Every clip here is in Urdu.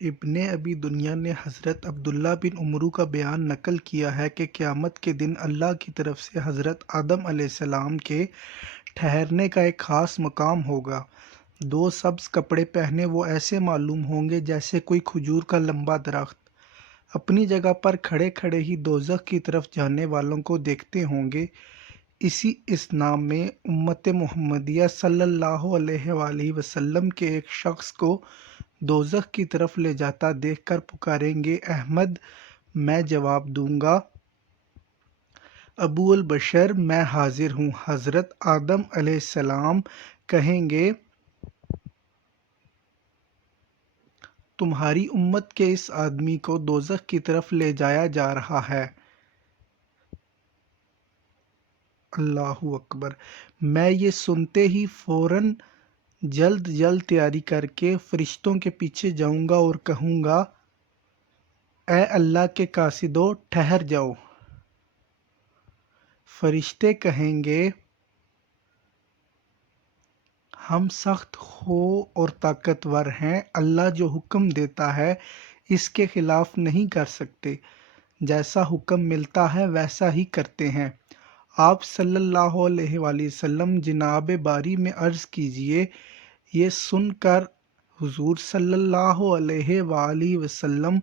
ابن ابی دنیا نے حضرت عبداللہ بن عمرو کا بیان نقل کیا ہے کہ قیامت کے دن اللہ کی طرف سے حضرت آدم علیہ السلام کے ٹھہرنے کا ایک خاص مقام ہوگا۔ دو سبز کپڑے پہنے وہ ایسے معلوم ہوں گے جیسے کوئی کھجور کا لمبا درخت۔ اپنی جگہ پر کھڑے کھڑے ہی دوزخ کی طرف جانے والوں کو دیکھتے ہوں گے۔ اس نام میں امت محمدیہ صلی اللہ علیہ وآلہ وسلم کے ایک شخص کو دوزخ کی طرف لے جاتا دیکھ کر پکاریں گے، احمد! میں جواب دوں گا، ابو البشر میں حاضر ہوں۔ حضرت آدم علیہ السلام کہیں گے، تمہاری امت کے اس آدمی کو دوزخ کی طرف لے جایا جا رہا ہے۔ اللہ اکبر! میں یہ سنتے ہی فوراً جلد تیاری کر کے فرشتوں کے پیچھے جاؤں گا اور کہوں گا، اے اللہ کے قاصدو، ٹھہر جاؤ۔ فرشتے کہیں گے، ہم سخت خو اور طاقتور ہیں، اللہ جو حکم دیتا ہے اس کے خلاف نہیں کر سکتے، جیسا حکم ملتا ہے ویسا ہی کرتے ہیں۔ آپ صلی اللہ علیہ وآلہ وسلم جناب باری میں عرض کیجئے۔ یہ سن کر حضور صلی اللہ علیہ وآلہ وسلم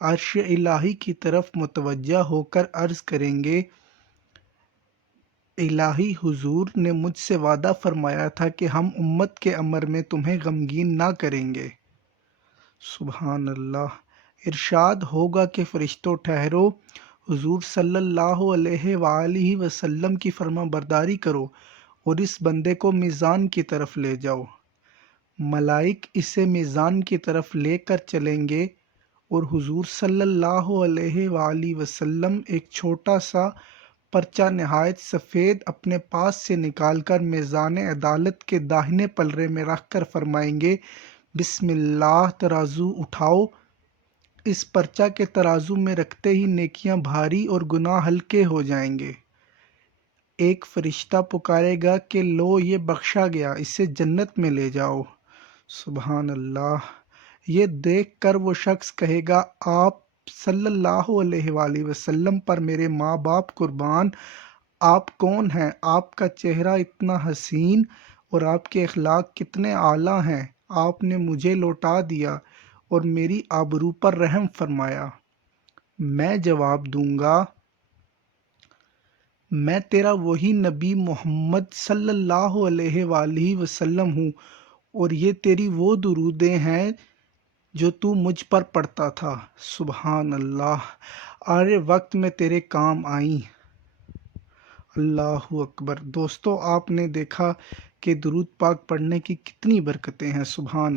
عرش الہی کی طرف متوجہ ہو کر عرض کریں گے، الہی حضور نے مجھ سے وعدہ فرمایا تھا کہ ہم امت کے امر میں تمہیں غمگین نہ کریں گے۔ سبحان اللہ! ارشاد ہوگا کہ فرشتوں ٹھہرو، حضور صلی اللہ علیہ وآلہ وسلم کی فرما برداری کرو اور اس بندے کو میزان کی طرف لے جاؤ۔ ملائک اسے میزان کی طرف لے کر چلیں گے اور حضور صلی اللہ علیہ وآلہ وسلم ایک چھوٹا سا پرچہ نہایت سفید اپنے پاس سے نکال کر میزان عدالت کے داہنے پلڑے میں رکھ کر فرمائیں گے، بسم اللہ، ترازو اٹھاؤ۔ اس پرچہ کے ترازو میں رکھتے ہی نیکیاں بھاری اور گناہ ہلکے ہو جائیں گے۔ ایک فرشتہ پکارے گا کہ لو، یہ بخشا گیا، اسے جنت میں لے جاؤ۔ سبحان اللہ! یہ دیکھ کر وہ شخص کہے گا، آپ صلی اللہ علیہ وآلہ وسلم پر میرے ماں باپ قربان! آپ کون ہیں؟ آپ کا چہرہ اتنا حسین اور آپ کے اخلاق کتنے اعلیٰ ہیں، آپ نے مجھے لوٹا دیا اور میری آبرو پر رحم فرمایا۔ میں جواب دوں گا، میں تیرا وہی نبی محمد صلی اللہ علیہ وآلہ وسلم ہوں اور یہ تیری وہ درودیں ہیں جو تو مجھ پر پڑھتا تھا۔ سبحان اللہ! آرے وقت میں تیرے کام آئیں۔ اللہ اکبر! دوستو، آپ نے دیکھا کہ درود پاک پڑھنے کی کتنی برکتیں ہیں۔ سبحان اللہ!